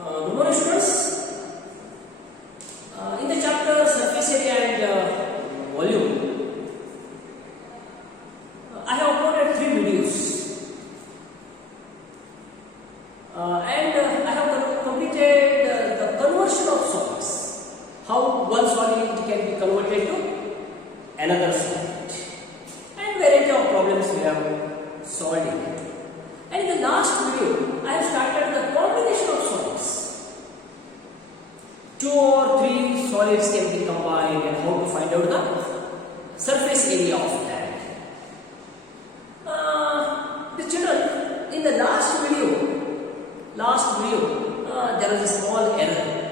Good morning, students. In the chapter surface area and volume, I have uploaded 3 videos, and I have completed the conversion of solids. How one solid can be converted to another solid, and variety of problems we have solved it. And in the last video, I have started the combination of solids. 2 or 3 solids can be combined and how to find out the surface area of that. The children, in the last video, there was a small error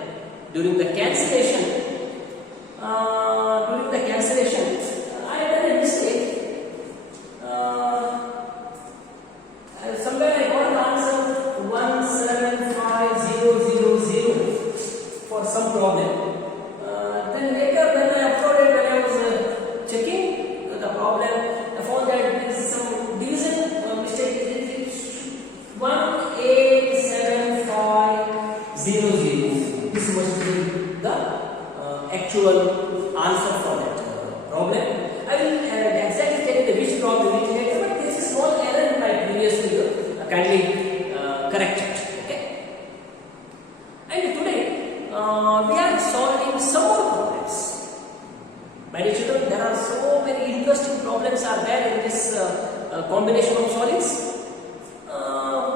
during the cancellation. I had done a mistake. Somewhere I got the answer 175,000 for some problem. Then later when I uploaded, when I was checking the problem, I found that there is some division mistake. 187,500. This must be the actual answer for that problem. I will exactly tell you which problem it is, but there is a small error in my previous video. Kindly correct it. Okay. And today we are solving some more problems. My dear children, there are so many interesting problems are there in this combination of solids.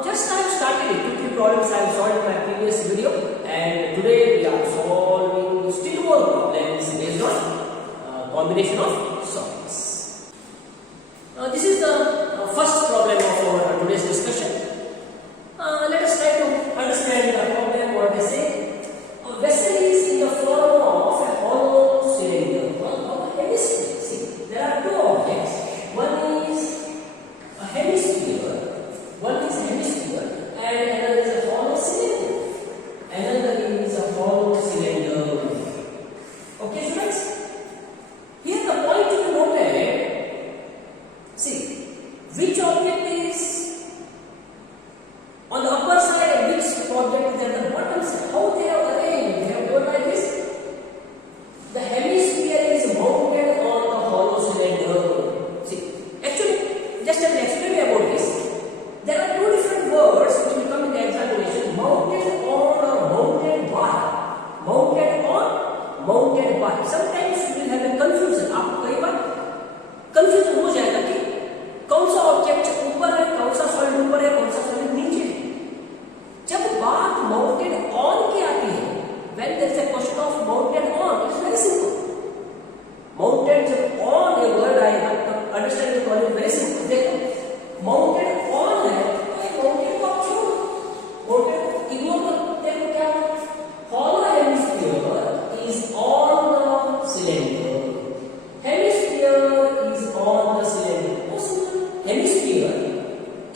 Just I have started it. 2-3 problems I have solved in my previous video, and today we are solving still more problems based on combination of solids. This is the first problem of our today's discussion. Let us try to understand the problem. What they say: a vessel is in the form of a hollow cylinder. Well, a hemisphere. See, there are 2 objects. One is a hemisphere. And another is a hollow cylinder. Okay, students? Here the point to be noted. See, which object is on the upper side and which object is at the bottom side. How they are arranged? They have done like this. The hemisphere is mounted on the hollow cylinder. See, actually, just let me explain about this. There are 2 different words which will come in the examination: mounted on or mounted by. Mounted on, mounted by. Sometimes you will have a confusion. आपको कई बार confusion हो जाएगा कि कौन सा ऑब्जेक्ट ऊपर है, कौन सा सॉलिड ऊपर है, कौन सा सॉलिड नीचे है. जब बात mounted on की आती है, when there is a question of mounted on, it is very simple. Mounted जब on a word आएगा, तब understand the problem very simple. देखो, mounted on है, mounted को आप छोड़ो, mounted ignore करो. देखो क्या है? Hollow hemisphere is on the cylinder. Hemisphere is on the cylinder. Hemisphere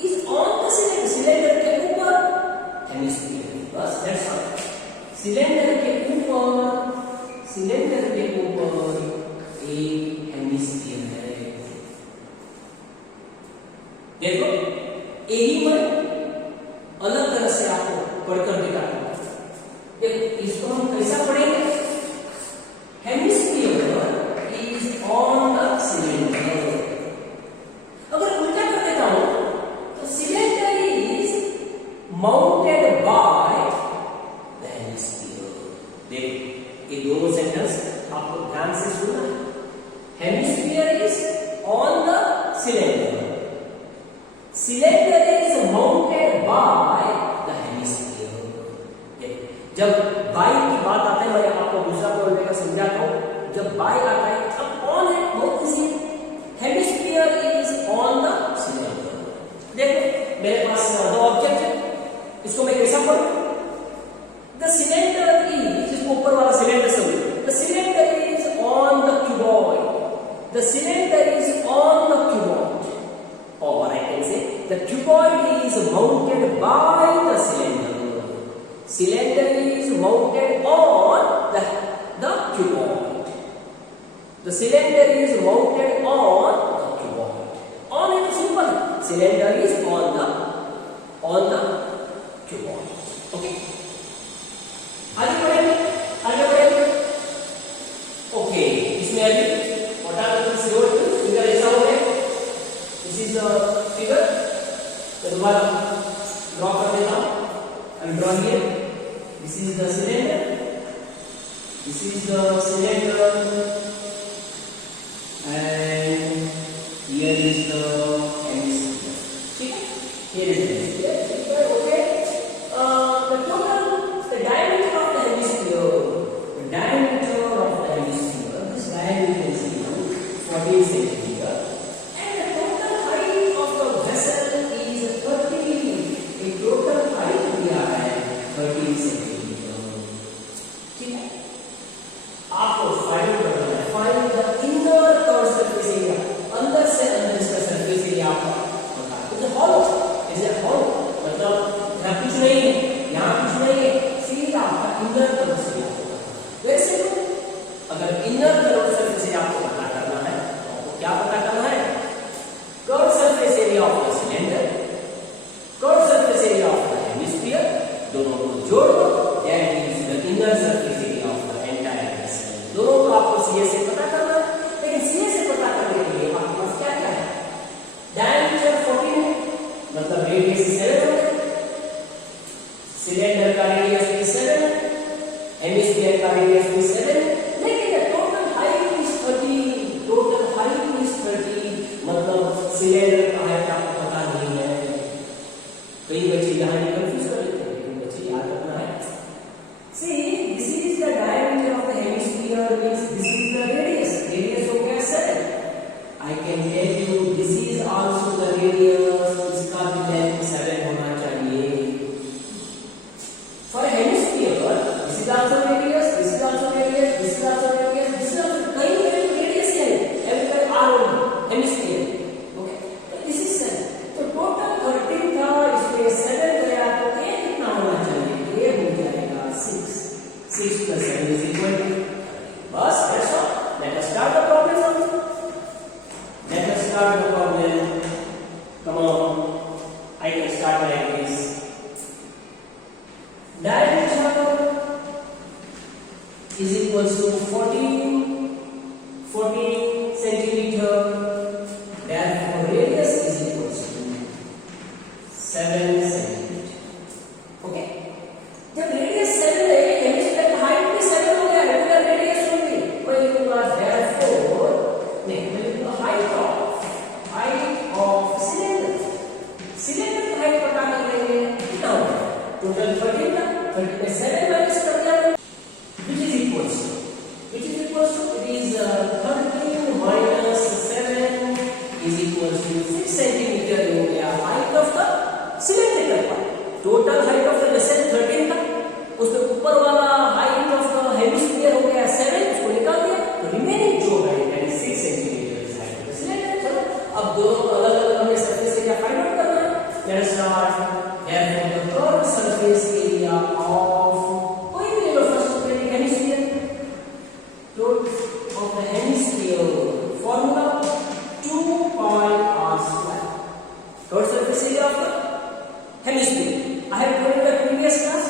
is on the cylinder. Cylinder के ऊपर hemisphere. बस that's all. Cylinder के ऊपर एक hemisphere है. देखो, यही मैं अलग तरह से आपको पढ़कर दिखाता हूं. देखो, इसको हम कैसा पढ़ेंगे? Hemisphere is on the cylinder. अगर उल्टा कर देता हूं तो cylinder is mounted by the hemisphere. देखो, ये दोनों सेंटेंस आपको ध्यान से सुनना है. Hemisphere is on the cylinder. Cylinder is mounted by the hemisphere. जब by की बात आता है, मैं आपको दूसरा पॉइंट समझाता हूँ. जब by आता है, अब on है, बहुत easy. Hemisphere is on the cylinder. देखो, मेरे पास 2 ऑब्जेक्ट है. इसको मैं कैसा पढ़ूं? The cylinder is, जिसको ऊपर वाला सिलेंडर समझो. The cylinder is on the cuboid. The cylinder is on the cuboid. Or I can say the cuboid is mounted by the cylinder. Cylinder is mounted on the cuboid. The cylinder is mounted on the cuboid. On it is simple. Cylinder is on the cuboid. Okay. आगे बढ़ेंगे, आगे बढ़ेंगे। ओके, इसमें अभी what are the figure ऐसा हो गया। This is the figure. तो दोबारा ड्रॉ कर देता हूं। I draw here. This is the cylinder, this is the cylinder and here is the hemisphere. ठीक है, here is the hemisphere. Okay, the total, the diameter of the hemisphere, the diameter of the hemisphere, this diameter is 14 centimeter, and the total height of the vessel is 30. The total height दिया है 13 centimeter. ठीक है, आपको फाइंड करना है, find the inner curve surface area, अंदर से अंदर इसका सरफेस एरिया आपको पता है। Is hollow, is a hollow, मतलब यहाँ कुछ नहीं है, यहाँ कुछ नहीं है, सीधा आपका इनर कर्व एरिया होगा। वैसे तो अगर इनर कर्व सरफेस एरिया आपको पता करना है तो आपको क्या पता करना है? Curve surface area of the cylinder, curve surface area of the hemisphere, दोनों को जोड़ दो, that gives the inner surface area of the entire vessel. दोनों को आपको सीए से पता करना है, लेकिन सीए से पता करने के लिए आपके पास क्या क्या है? डायमीटर 14 है, मतलब रेडियस 7 है, सिलेंडर का रेडियस भी 7 है, हेमिस्फीयर का रेडियस भी 7 है, लेकिन total height is 30, total height is 30, मतलब सिलेंडर का हाइट आपको पता नहीं है। कई बच्चे यहाँ कंफ्यूज कर लेते हैं, लेकिन बच्चे याद रखना है। See, this is the diameter of the hemisphere, means this is the radius. Radius हो गया 7. I can tell you this is also the radius. इसका भी length 7 होना चाहिए। For a hemisphere, this is also radius, this is also radius, this is also radius, this is also कई radius है। Everywhere R only, hemisphere. Okay, तो this is 7. तो total 13 था, इसमें 7 गया तो ये कितना होना चाहिए? ये हो जाएगा 6. 6 plus 7 is equal to, बस that's all. Let us start the problem now. Let us start the problem. Come on, I can start like this. Diameter is equal to 14 centimeter. Therefore, radius is equal to 7 centimeter. Okay. जब रेडियस 7 है, हेमिस्फीयर का हाइट भी 7 हो गया, regular radius होगी, और लिखूंगा therefore, नहीं मैं लिखूंगा हाइट ऑफ सिलेंडर। सिलेंडर का हाइट पता कर लेंगे, कितना होगा? टोटल 13 था, 13 में 7 माइनस कर दिया, which is equals to, it is 13 minus 7 is equals to 6 centimeter हो गया हाइट ऑफ द सिलेंडर का। Total height of the vessel 13 था, उसमें ऊपर वाला हाइट ऑफ द हेमिस्फीयर हो गया 7, उसको निकाल दिया, तो रिमेनिंग जो है that is 6 centimetre is height of the cylinder. चलो अब दोनों को अलग अलग हमें सरफेस एरिया फाइंड आउट करना है। Let us start. therefore the curved surface area of, कोई भी ले लो, first operating hemisphere, total of the hemisphere, formula 2 pi r square, curved surface area of the hemisphere. I have told in the previous class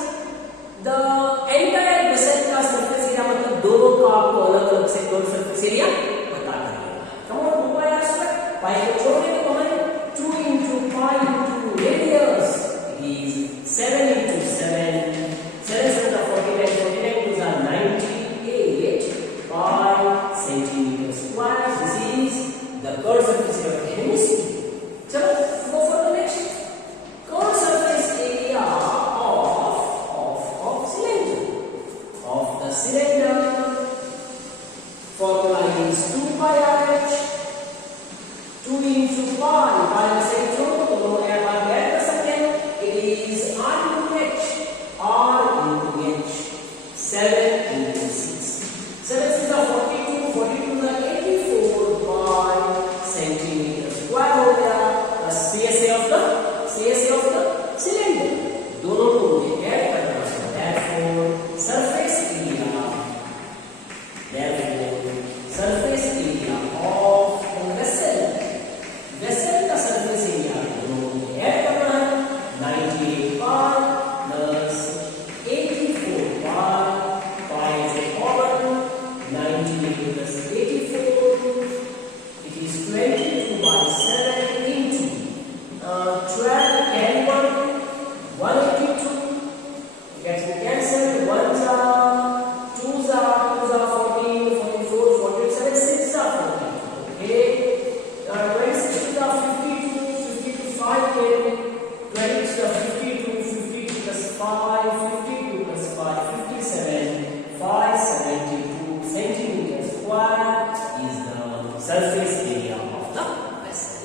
5, 52 plus 5, 57, 572 centimeters square is the surface area of the vessel.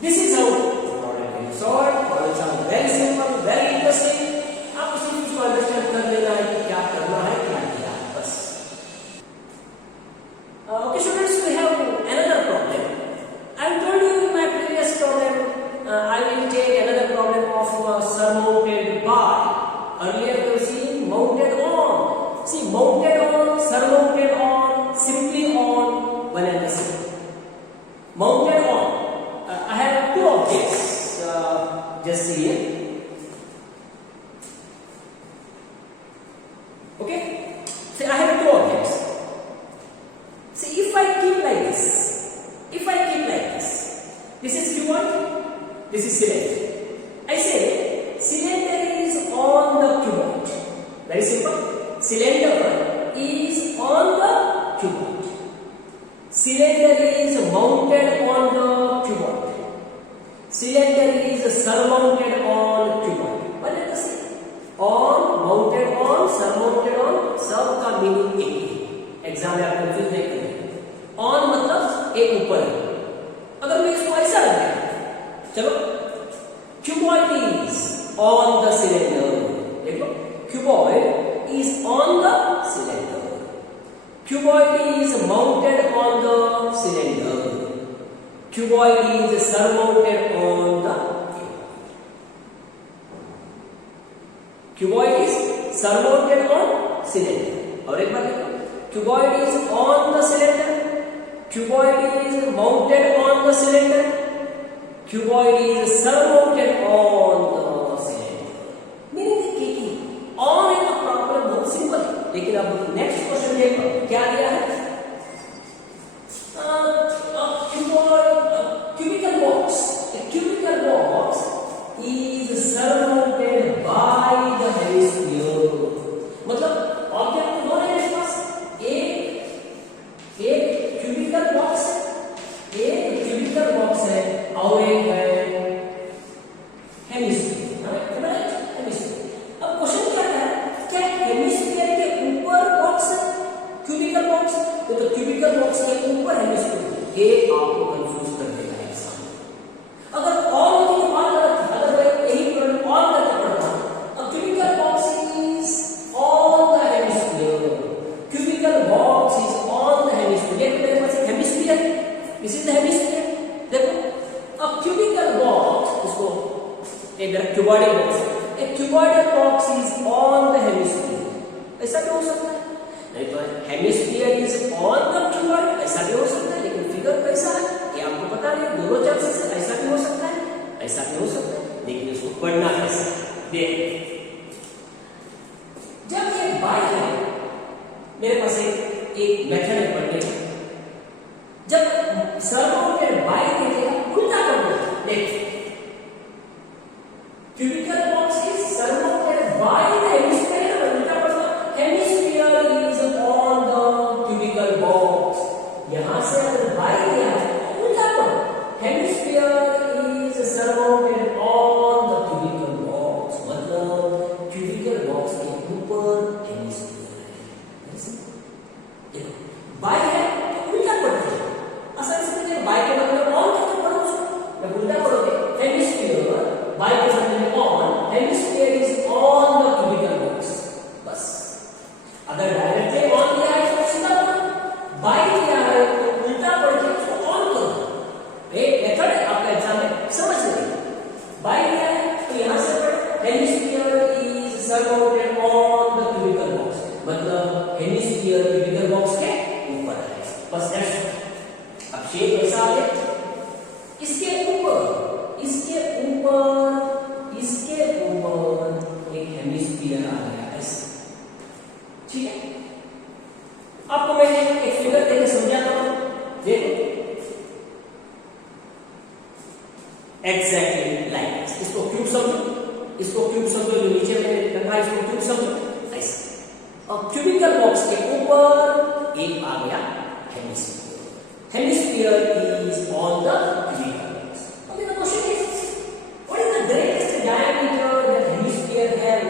This is how the problem is solved. Problem sounds very simple, very interesting. आपको सिर्फ इसको अंडरस्टैंड कर लेना है कि क्या करना है, क्या किया, बस. Okay, students, we have another problem. I told you in my previous problem, I will take another problem of surmounted by. Earlier we have seen mounted on. See, mounted on, surmounted on, simply on, one and the same. Mounted on. I have two objects. Just see here. Okay? See, I have two objects. See, if I keep like this, this is Q1, this is cylinder. I say cylinder is on the cuboid. Very simple. Cylinder is on the cuboid. Cylinder is mounted on the cuboid. Cylinder is surmounted on cuboid. What is the same? On, mounted on, surmounted on, सब का मीनिंग एक ही. एग्जाम में आप कंफ्यूज नहीं करेंगे. ऑन मतलब एक ऊपर है. अगर मैं इसको ऐसा रख दूं, चलो, cuboid is on the cylinder. देखो, cuboid is on the cylinder. Cuboid is mounted on the cylinder. Cuboid is surmounted on the cuboid is surmounted on cylinder. और एक बार देखो, cuboid is on the cylinder. Cuboid is mounted on the cylinder. Cuboid is surmounted on the cylinder. Meaning कि on है तो प्रॉब्लम बहुत सिंपल है. लेकिन अब नेक्स्ट क्वेश्चन देखो क्या दिया है. Cubical box. A cubical box is surmounted by the hemisphere. मतलब ऑब्जेक्ट कौन है इसके पास? एक क्यूबिकल बॉक्स है, एक क्यूबिकल बॉक्स है और एक है हेमिस्फीयर. Right, hemisphere. अब क्वेश्चन क्या है, क्या हेमिस्फीयर के ऊपर बॉक्स है क्यूबिकल बॉक्स? तो क्यूबिकल बॉक्स के ऊपर हेमिस्फीयर ये आपको कंफ्यूज कर देगा एग्जाम. अगर और होती तो और गलत था. अगर मैं यही प्रॉब्लम और करके पढ़ता हूं. अब cubical box is on the hemisphere. Cubical box is on the hemisphere. मेरे पास एक hemisphere, this is the hemisphere. देखो, अब क्यूबिकल बॉक्स, इसको एक क्यूबॉइडल बॉक्स, एक cuboidal box is on the hemisphere. ऐसा भी हो सकता है. नहीं तो hemisphere is on the cuboid, ऐसा भी हो सकता है. लेकिन फिगर कैसा है ये आपको पता नहीं. दोनों चांसेस है. ऐसा भी हो सकता है, ऐसा भी हो सकता है. लेकिन इसको पढ़ना कैसे, देख. जब ये बाय है, मेरे पास एक मेथड है पढ़ने का. जब सरमाउंटेड बाय देखेगा उल्टा कर दो. देख, cubical box is surmounted by the hemisphere. उल्टा कर दो. Hemisphere is on the cubical box. यहां से अगर बाय दिया है उल्टा करो. Hemisphere is surmounted on the cubical box. मतलब क्यूबिकल बॉक्स के ऊपर हेमिस्फीयर है. देखो, बाय है तो उल्टा पढ़ते हैं. आसानी से देखो, बाय के मतलब ऑन करके पढ़ो उसको. जब उल्टा पढ़ोगे हेमिस्फीयर, बाय के मतलब on, hemisphere is on the cubical box. बस. अगर डायरेक्टली ऑन दिया है तो सीधा पढ़ो. बाय दिया है तो उल्टा पढ़ के उसको ऑन करो. एक मेथड आपका एग्जाम में समझ लेंगे. बाय दिया है तो यहां से पढ़ो. Hemisphere is surmounted on the cubical box. मतलब हेमिस्फीयर क्यूबिकल बॉक्स के ऊपर है. बस दैट्स. अब शेप कैसा आ गया? इसके ऊपर एक हेमिस्फीयर आ गया ऐसे. ठीक है. आपको मैं एक फिगर देके समझाता हूं. देखो, एग्जैक्टली लाइक इसको क्यूब समझो. जो नीचे में रखा है इसको क्यूब समझो ऐसे. और क्यूबिकल बॉक्स के ऊपर एक आ गया hemisphere. Hemisphere is on the cubical box. Okay, the question is, what is the greatest diameter that hemisphere have?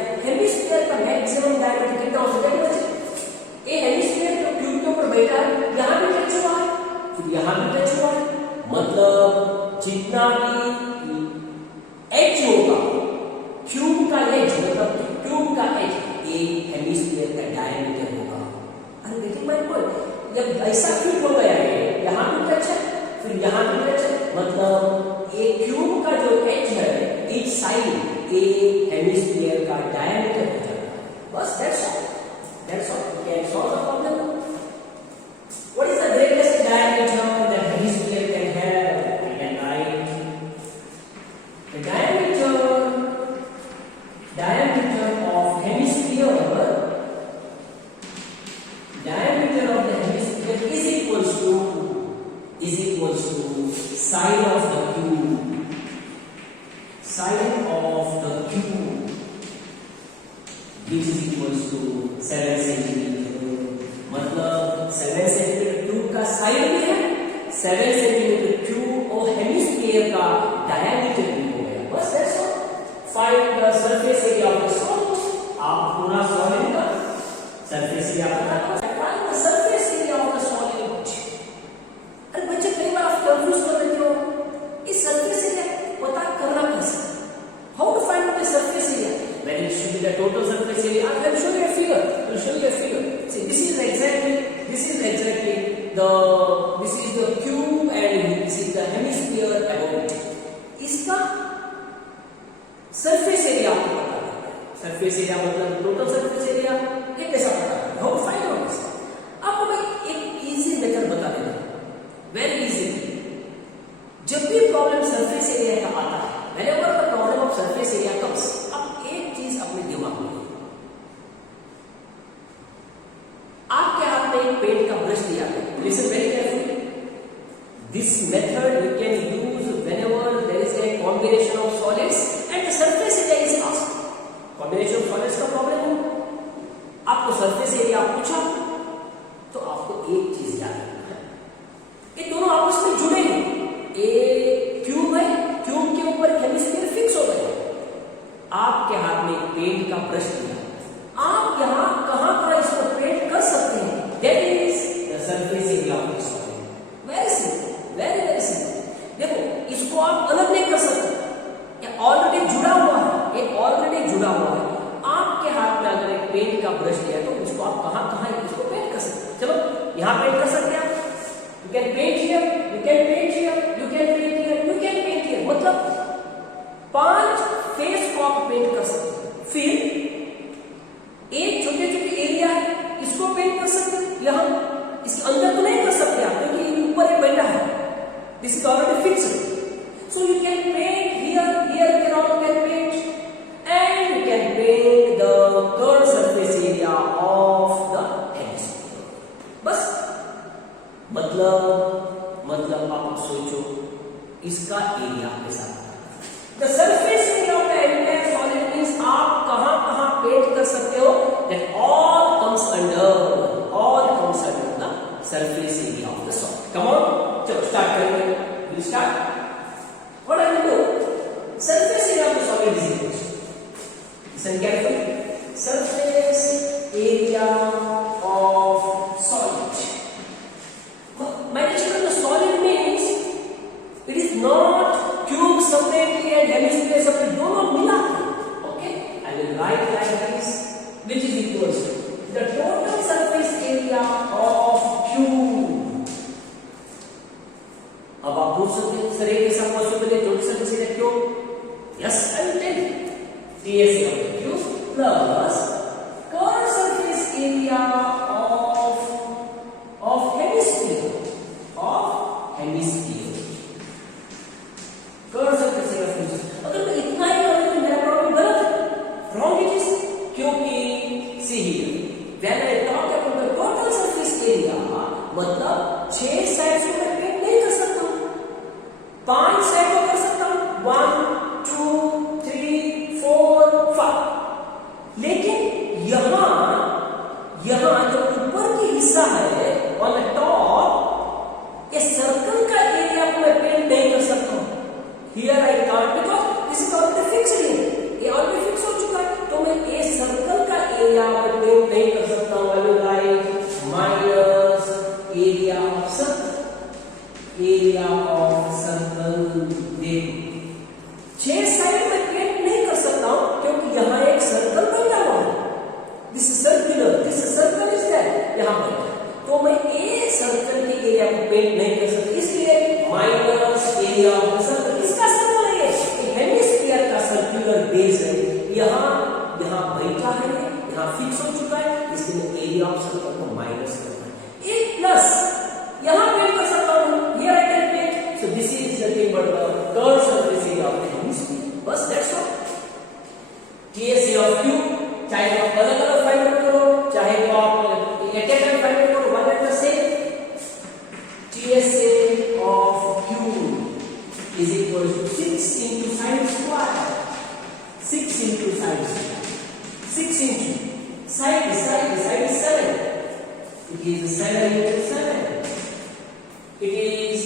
which is equals to 7 सेंटीमीटर। मतलब 7 सेंटीमीटर क्यूब का साइड भी है, 7 सेंटीमीटर क्यूब और हेमिस्फीयर का डायमीटर भी हो गया। बस that's all. Find the surface area of the solid. आप पूरा सॉलिड का सरफेस एरिया पता करो। Find the surface area of the solid. अरे बच्चे कई बार आप कंफ्यूज कर देते हो, इस सरफेस एरिया पता करना कैसे? How to find the surface area? When it should be the total surface area. I will show you a figure. I will show you a figure. See, this is exactly the cube and this is the hemisphere above it. इसका surface area आपको पता करना है। Surface area मतलब total surface area ये कैसा पता करना है? How to find out this? आपको मैं एक easy method बता देता हूँ, very easy। जब भी problem surface area का आता है, whenever the problem of surface area comes, अपने दिमाग में आपके हाथ में एक पेंट का ब्रश दिया है। Listen very carefully. This method you can use whenever there is a combination of solids and the surface area is asked. Combination of solids का प्रॉब्लम है, आपको सरफेस एरिया पूछा तो आपको एक चीज याद रखना है, ये दोनों आपस में जुड़े हैं। ये क्यूब है, क्यूब के ऊपर हेमिस्फीयर फिक्स हो गया। आपके हाथ में एक पेंट का ब्रश दिया, आप यहां कहां इसको पेंट कर सकते हैं? That is the surface area of the solid. Very simple, very very simple. देखो, इसको आप अलग नहीं कर सकते, ये ऑलरेडी जुड़ा हुआ है, ये ऑलरेडी जुड़ा हुआ है। आपके हाथ में अगर एक पेंट का ब्रश दिया तो इसको आप कहां इसको पेंट कर सकते हैं? चलो यहां पेंट कर सकते हैं आप। You can paint here, you can paint here, you can paint here, you can paint here. मतलब 5 फेस को आप पेंट कर सकते हैं। फिर एक छोटे एरिया है, इसको पेंट कर सकते हैं। यहां इसके अंदर तो नहीं कर सकते आप, क्योंकि ऊपर एक बैठा है, this is already fixed. So you can paint here, here you can also paint and you can paint the curve surface area of the hemisphere. बस मतलब आप सोचो इसका एरिया के साथ The surface area of the entire solid means आप कहां पेंट कर सकते हो? That all comes under the surface area of the solid. Come on, चलो start करेंगे। We'll start. What I will do? Surface area of the solid is equal to, listen carefully, surface area of solid. My children, the solid means it is not cube separately and hemisphere separately, दोनों मिला है। Okay, I will write like this, which is equals to the total surface area of cube। अब आप पूछ सकते हैं सर ये कैसा पॉसिबल है? Total surface area cube? Yes, I will tell you. TSA of the cube plus curved surface area of hemisphere, curve surface area of hemisphere. अगर मैं इतना ही कर दूं तो मेरा प्रॉब्लम गलत है, रॉन्ग इट इज, क्योंकि see here when I talk about the total surface area, मतलब 6 साइड्स को मैं पेंट नहीं कर सकता हूं, 5 साइड को कर सकता हूं, 1 2 3 4 5। लेकिन यहां जो ऊपर की हिस्सा है ऑन द टॉप, ये सर्कल का एरिया को मैं पेंट नहीं कर सकता हूं। Here I can't because this is already fixed here. ये already fix हो चुका है, तो मैं ये सर्कल का एरिया में पेंट नहीं कर सकता हूँ। I will write minus area of circle, area of circle। देखो 6 साइड में पेंट नहीं कर सकता हूँ क्योंकि यहाँ एक सर्कल बना हुआ है। This is circular, this circle is there, यहाँ पर तो मैं ये सर्कल के एरिया को पेंट नहीं कर सकता, इसलिए minus area of the circle. इसका सर्कल है ये हेमिस्फीयर का सर्कुलर बेस है, यहाँ बैठा है, यहाँ फिक्स हो चुका है, इसलिए एरिया ऑफ सर्कल को माइनस करना है। एक प्लस यहाँ पेंट कर सकता हूँ, here I can paint, so this is nothing but the curve surface area of the hemisphere. बस that's all. TSA of cube, चाहे आप अलग-अलग फाइंड आउट करो, चाहे तो आप एक टाइम फाइंड आउट करो, one at the same. TSA of cube is equal to 6 into sin square, 6 into sin square, 6 6 into side is 7. It is 7 into 7. It is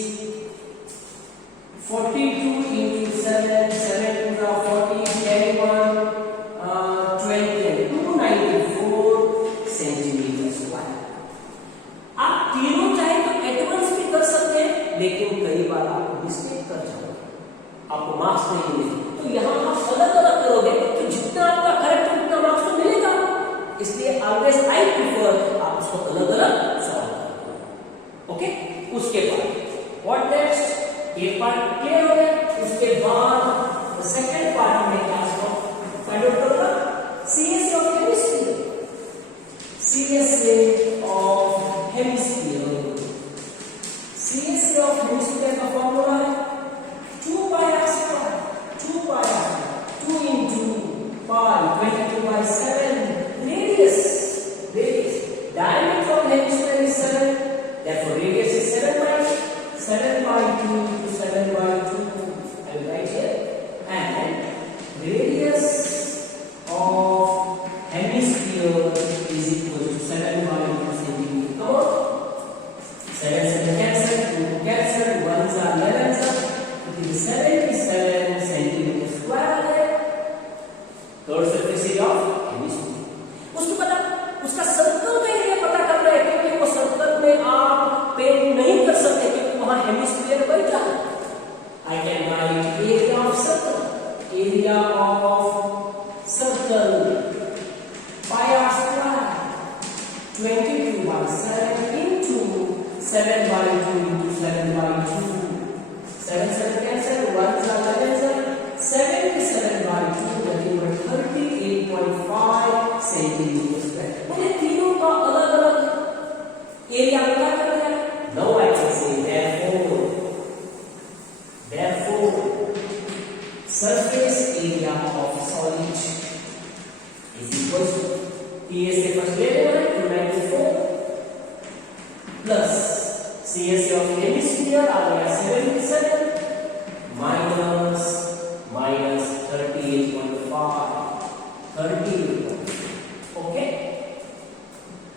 42 into 7. 7 to 40, 10, 1, 20, 294 centimetre square. आप तीनों चाहे तो एडवांस भी कर सकते हैं, लेकिन कई बार आप मिस्टेक कर जाओगे, आपको मार्क्स नहीं मिलेंगे। तो यहाँ आप अलग अलग करोगे तो जितना आपका करेक्ट है उतना मार्क्स तो मिलेगा। इसलिए ऑलवेज आई प्रिफर आप उसको अलग अलग सॉल्व करो। ओके, उसके बाद व्हाट नेक्स्ट, ये पार्ट क्लियर हो गया। उसके बाद सेकंड पार्ट में क्या फाइंड आउट करूंगा, CSA of hemisphere. CSA of hemisphere, CSA of hemisphere का फॉर्मूला है 2 पाई r स्क्वायर, 2 पाई r, 2 into pi, 22/7 radius. Diameter of hemisphere is 7, therefore radius is 7 pi 2 into 7/2. I will write here. And radius of hemisphere is equal to 7/2 centimeter. Come on. 7 cancel, 2 cancel, 1s are 11s. It is 77 centimeter square. Third surface area of hemisphere. उसको पता, उसका सर्कल का एरिया पता करना है, क्योंकि वो सर्कल में आप पेंट नहीं कर सकते क्योंकि वहां हेमिस्फीयर बैठा है। I can write area of circle. Area of circle pi r square 22/7 into 7/2 into 7/2. 7 cancel, 1s are 11s. 77/2 that is 38.5 centimetre square. मैंने तीनों का अलग अलग एरिया पता कर लिया। Now I can say therefore surface area of solid is equal to PSA first ले लेना है 294 plus CSA of hemisphere आ गया 77 minus 38.5 okay,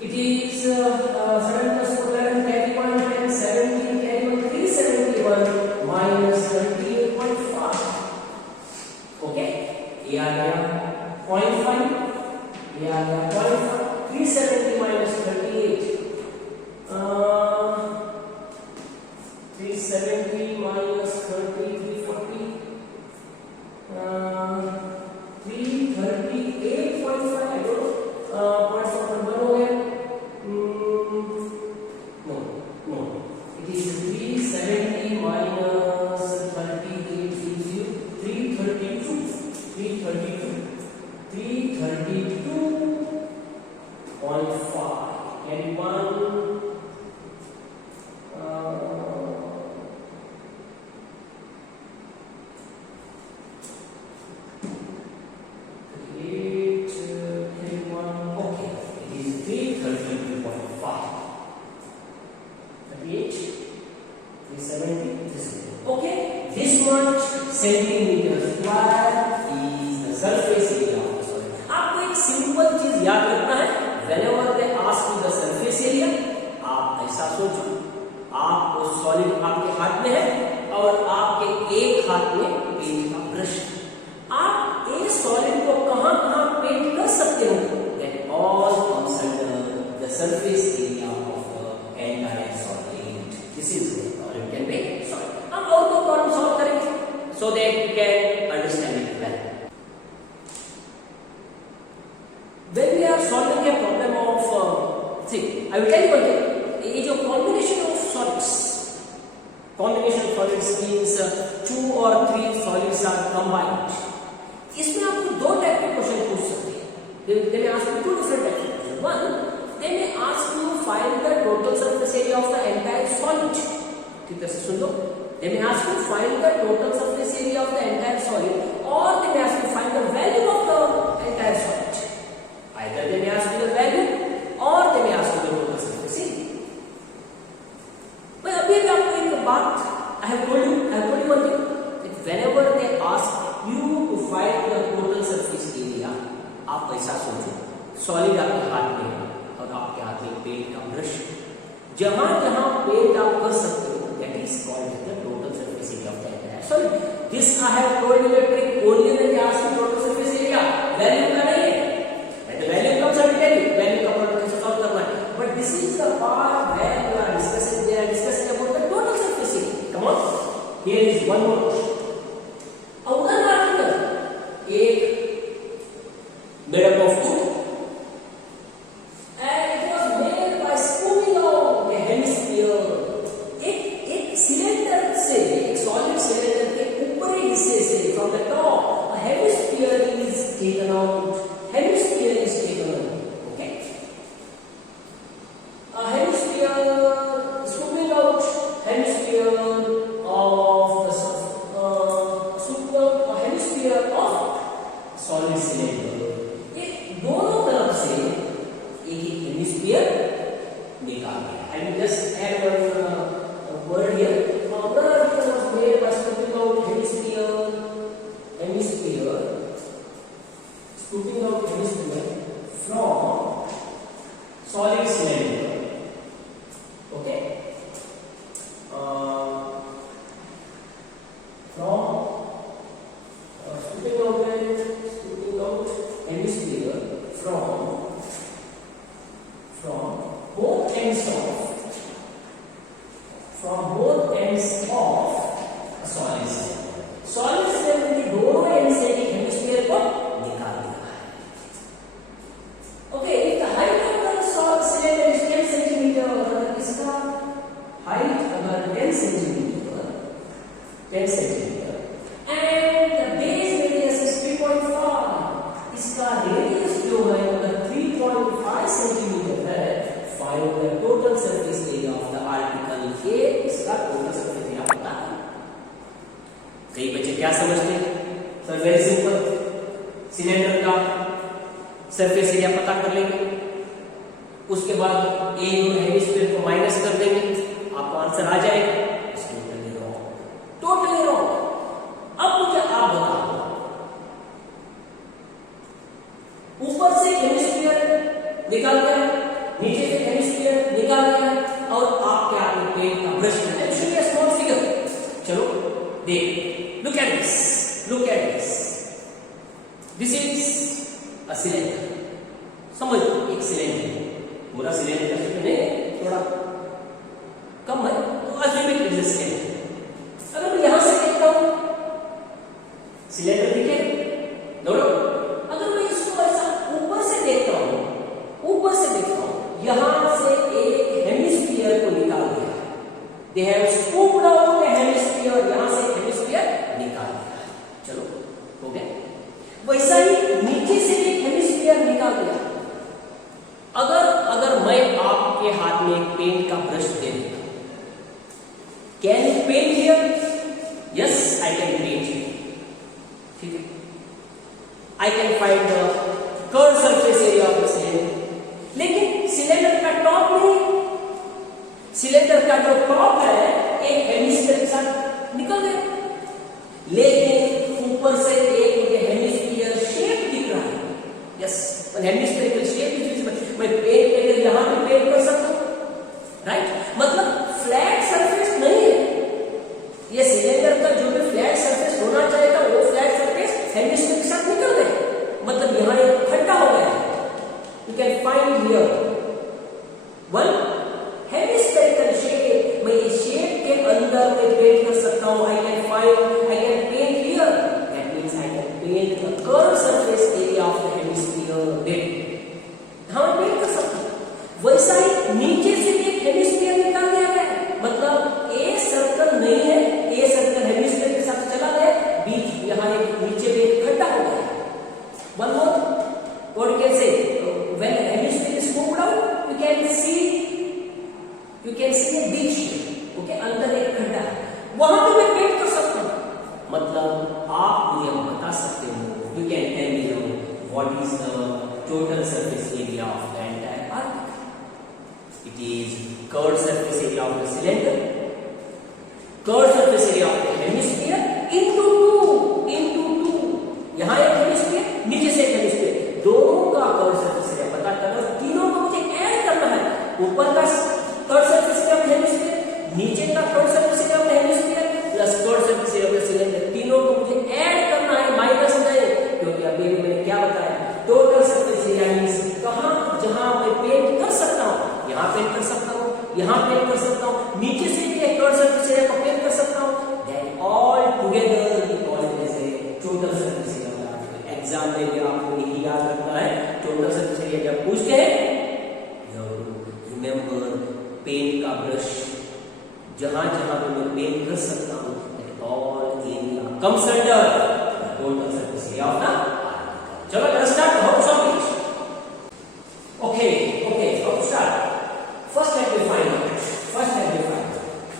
it is 7 plus 4 11 carry 1 10 17 carry 1 371 minus 38.5 okay, ये आ गया 0.5, ये आ गया 0.5, 370 minus 38 370 minus 30 340 338.5 I don't know, points of number हो गया, no, it is 370 minus 38 gives you 332, 332.5 and 1 centimetre square is the surface area of the solid. आपको एक सिंपल चीज याद रखना है, whenever they ask you the surface area, आप ऐसा सोचो, आपको सॉलिड आपके हाथ में है और आपके एक हाथ में पेंट का ब्रश। आप इस सॉलिड को कहां-कहां पेंट कर सकते हो, that all comes under the surface area of the entire solid. This is और इट कैन बी सॉल्व। हम और तो प्रॉब्लम सॉल्व करेंगे so that you can understand it well. When we are solving a problem of see, I will tell you one thing, ये जो combination of solids means 2 or 3 solids are combined. इसमें आपको दो टाइप के क्वेश्चन पूछ सकते हैं। They may ask you two different types of questions. One, they may ask you find the total surface area of the entire solid. ठीक तरह से सुन लो। They may ask you find the total surface area of the entire solid, or they may ask you find the value of the entire solid. Either they may ask you the value or they may ask you the total surface area. मैं अभी भी आपको एक बात I have told you one thing, that whenever they ask you to find the total surface area, आप ऐसा सोचो सॉलिड आपके हाथ में है और आपके हाथ में पेंट का ब्रश, जहां जहां पेंट आप कर सकते हो that is called the total surface area of the entire solid. This I have told you the trick only when you ask total surface area. Value का नहीं है, and the value comes I will tell you value का problem कैसे solve करना है. But this is the part where we are discussing about the total surface area. Come on, here is one more. एक made up of wood and it was made by scooping out a hemisphere. एक सिलेंडर से, एक solid cylinder के ऊपरी हिस्से से from the top a hemisphere is taken out. Hemisphere is taken out. Okay, a hemisphere, scooping out hemisphere of the scooping out a hemisphere of solid cylinder. ये दोनों तरफ से एक हेमिस्फीयर निकाल दिया. I will just add one word here. Other article was made by scooping out hemisphere scooping out hemisphere from solid cylinder. Okay, from scooping out hemisphere from both ends of a solid cylinder. Solid cylinder के दोनों एंड से एक हेमिस्फीयर को निकाल दिया है. Okay, if the height of the solid cylinder is 10 centimeter, अगर इसका height अगर 10 centimeter and the base radius is 3.5, इसका रेडियस जो है अगर 3.5 सेंटीमीटर है, find the total surface area of the article. ये इसका टोटल सरफेस एरिया पता है. कई बच्चे क्या समझते हैं सर, वेरी सिंपल, सिलेंडर का सरफेस एरिया पता कर लेंगे, उसके बाद ए और हेमिस्फीयर को माइनस कर देंगे, आपको आंसर आ जाएगा. Totally wrong. अब मुझे आप बताओ, ऊपर से हेमिस्फीयर निकाल दिया, नीचे से हेमिस्फीयर निकाल दिया और आपके हाथ में पेन का ब्रश है. Should be a small figure. चलो देख, look at this. This is a cylinder. समझ, एक सिलेंडर, पूरा सिलेंडर नहीं, थोड़ा कम है तो assume it is a cylinder. अगर मैं यहां से देखता हूं सिलेंडर दिखे दोनों, अगर मैं इसको ऐसा ऊपर से देखता हूं यहां से एक हेमिस्फीयर को निकाल दिया है. दे हैव स्कूप्ड आउट ए हेमिस्फीयर, यहां से हेमिस्फीयर निकाल दिया है. चलो हो गया. वैसा ही नीचे से एक हेमिस्फीयर निकाल दिया. अगर मैं आपके हाथ में एक पेंट का ब्रश दे दूंगा, can you paint here? Yes, I can paint here. ठीक है, I can find the curve surface area of the cylinder. लेकिन सिलेंडर का टॉप नहीं, सिलेंडर का जो टॉप है एक हेमिस्फीयर के साथ निकल गया, लेकिन ऊपर से एक मुझे हेमिस्फीयर शेप दिख रहा है. Yes, hemispherical shape is visible. मैं पेंट पे यहां पे पेंट कर सकता हूं, राइट. मतलब फ्लैट सरफेस नहीं है ये सिलेंडर का. जो भी फ्लैट सरफेस होना चाहिए था वो फ्लैट सरफेस हेमिस्फीयर के साथ निकल गए. मतलब यहां एक खड्डा हो गया है. You can find here one hemispherical shape. मैं ये शेप के अंदर में पेंट कर सकता हूं. I can paint here. That means I can paint the curve surface area of the hemisphere. देख हम पेंट कर सकते हैं. वैसा ही नीचे से एक हेमिस्फीयर निकाल दिया गया है. मतलब ए सर्कल नहीं है, ए सर्कल हेमिस्फीयर के साथ चला गया, बीच यहां एक नीचे में एक खड्डा हो गया. One more, what you can say, when hemisphere is moved out you can see a ditch. okay, अंदर एक खड्डा है, वहां पे मैं पेंट कर सकता हूं. मतलब आप मुझे बता सकते हो, you can tell me what is the total surface area of the entire article. It is curved surface area of the cylinder, curved surface area of the hemisphere into 2. यहां एक हेमिस्फीयर, नीचे से एक हेमिस्फीयर, दोनों का कर्व सरफेस एरिया यहाँ plane कर सकता हूँ, नीचे से भी एक कर्व सरफेस एरिया को प्लेन कर सकता हूँ। That all together we call it as a total surface area of the article. Exam में भी आपको यही याद रखना है, टोटल सरफेस एरिया जब पूछते हैं you have to remember paint का ब्रश, जहां जहां पे मैं पेंट कर सकता हूँ that all area comes under total surface area of the article. चलो let's start how to solve it. Okay, how to start? First let me find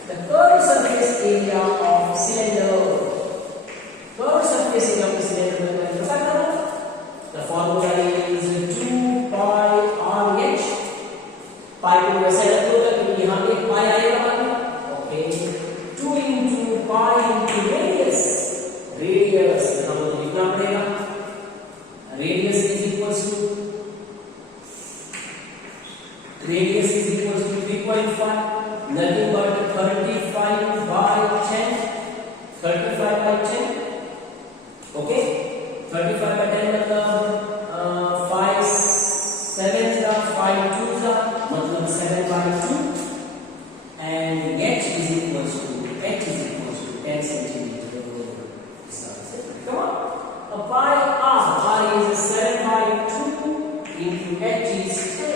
the curved surface area of cylinder. Curved surface area of the cylinder में मैं पता करूँ, the formula is 2 pi RH. Pi को वैसे रख दो क्योंकि यहाँ पे pi आएगा बाद में। 2 into pi into radius. Radius हम लोग लिखना पड़ेगा। Radius is equals to 3.5, nothing but 35 by 10. 35 by 10. Okay, 35 by 10 मतलब 5 7 का 5 2 का मतलब 7 by 2, and h is equals to 10 centimeter. Come on, by r is 7 by 2 into h is 10.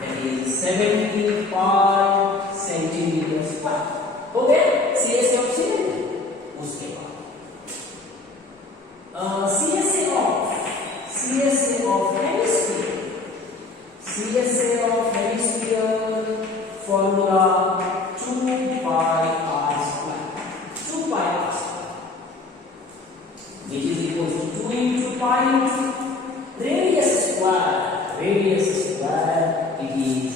That is 75 centimeters square. हो गया CSA of cylinder। उसके बाद CSA of hemisphere। CSA of hemisphere formula 2 pi r square, 2 pi r square, which is equal to 2 into pi into radius square. Radius square, it is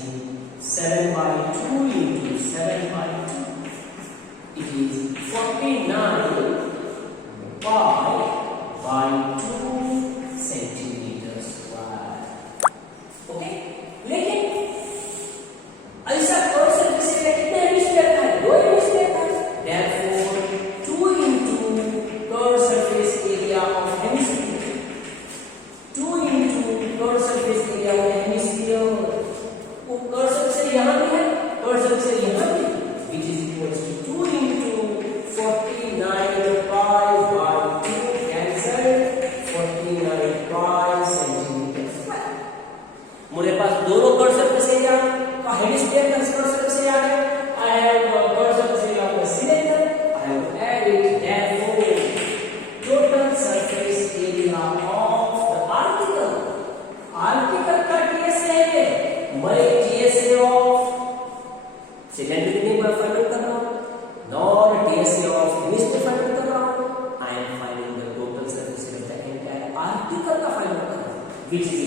7 by 2 into 7 by 2. It is 49 pi by 2 centimeters square. Okay? लेकिन ऐसा curve surface area कितने हेमिस्फीयर का है? 2 हेमिस्फीयर का है। Therefore 2 into curve surface area of hemisphere, 2 into curve surface area of hemisphere. Curve surface यहाँ भी है, कर्व सरफेस यहाँ भी, which is equals to 2 into 49 pi by 2 cancelled, 49 pi centimeter square। मेरे पास दोनों कर्व सरफेस एरिया का हेमिस्फीयर का कर्व सरफेस एरिया आ गया। I have curve surface area of the cylinder, I have added therefore total surface area of the article। Article का TSA है, मैं TSA of cylinder नहीं find out कर रहा हूँ, nor TSA of hemisphere find out कर रहा हूँ। I am finding the total surface area of the entire article का फाइंड आउट कर रहा हूँ, which is